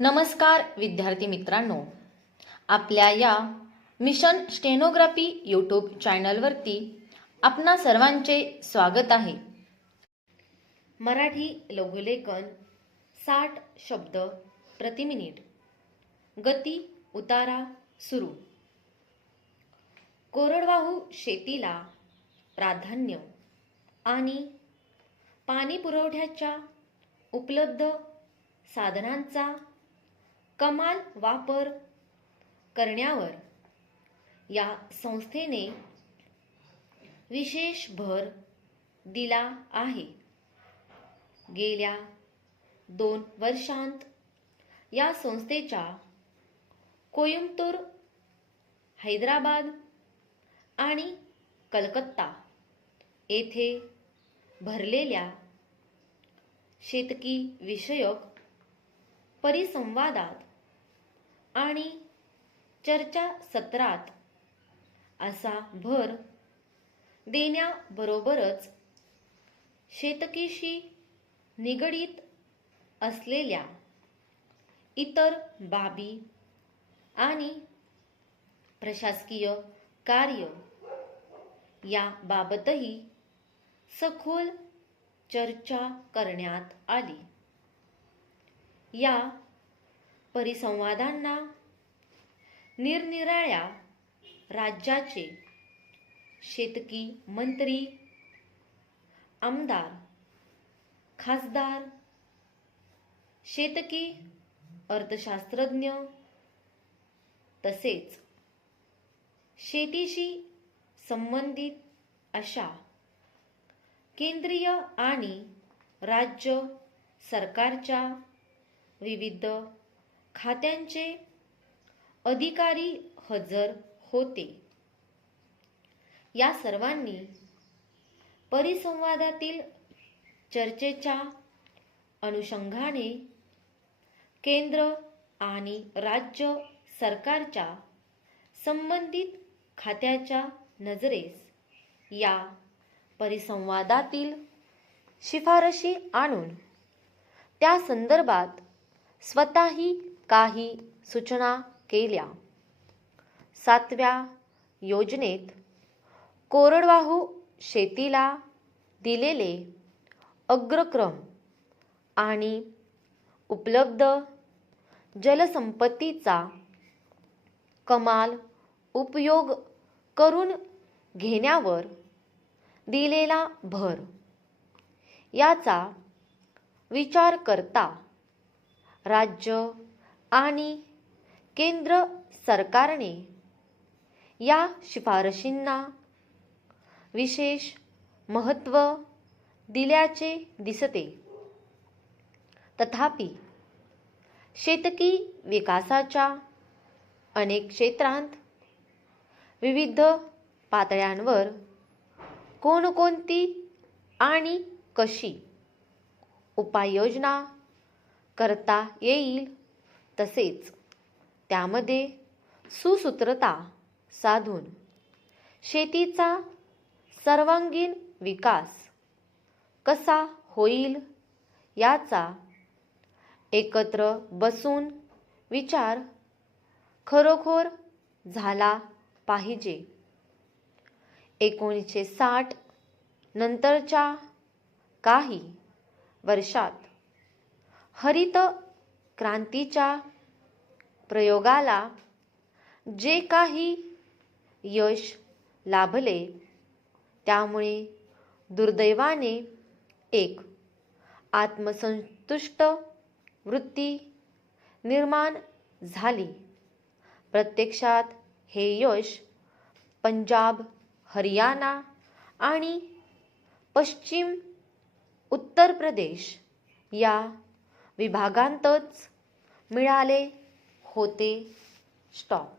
नमस्कार विद्यार्थी मित्रांनो. आपल्या या मिशन स्टेनोग्राफी यूट्यूब चॅनलवरती आपणा सर्वांचे स्वागत आहे. मराठी लघुलेखन साठ शब्द प्रति मिनिट. गती उतारा सुरू. कोरडवाहू शेतीला प्राधान्य आणि पाणी पुरवठ्याच्या उपलब्ध साधनांचा कमाल वापर करण्यावर या संस्थेने विशेष भर दिला आहे. गेल्या दोन वर्षांत या संस्थेच्या कोयंबतूर हैदराबाद आणि कलकत्ता येथे भरलेल्या शेतकी विषयक परिसंवादात आणि चर्चासत्रात असा भर देण्याबरोबरच शेतकीशी निगडीत असलेल्या इतर बाबी आणि प्रशासकीय कार्य याबाबतही सखोल चर्चा करण्यात आली. या परिसंवादांना निरनिराळ्या राज्याचे शेतकी मंत्री आमदार खासदार शेतकी अर्थशास्त्रज्ञ तसेच शेतीशी संबंधित अशा केंद्रीय आणि राज्य सरकारच्या विविध खात्यांचे अधिकारी हजर होते. या सर्वांनी परिसंवादातील चर्चेच्या अनुषंगाने केंद्र आणि राज्य सरकारच्या संबंधित खात्याच्या नजरेस या परिसंवादातील शिफारशी आणून त्या संदर्भात स्वतःही काही सूचना केल्या. सातव्या योजनेत कोरडवाहू शेतीला दिलेले अग्रक्रम आणि उपलब्ध जलसंपत्तीचा कमाल उपयोग करून घेण्यावर दिलेला भर याचा विचार करता राज्य आणि केंद्र सरकारने या शिफारशींना विशेष महत्त्व दिल्याचे दिसते. तथापि शेतकी विकासाच्या अनेक क्षेत्रांत विविध पातळ्यांवर कोणकोणती आणि कशी उपाययोजना करता येईल तसेच त्यामध्ये सुसूत्रता साधून शेतीचा सर्वांगीण विकास कसा होईल याचा एकत्र बसून विचार खरोखर झाला पाहिजे. एकोणीसशे साठ नंतरच्या काही वर्षात हरित क्रांतीच्या प्रयोगाला जे काही यश लाभले त्यामुळे दुर्दैवाने एक आत्मसंतुष्ट वृत्ती निर्माण झाली. प्रत्यक्षात हे यश पंजाब हरियाणा आणि पश्चिम उत्तर प्रदेश या विभागांतच मिळाले होते स्टॉप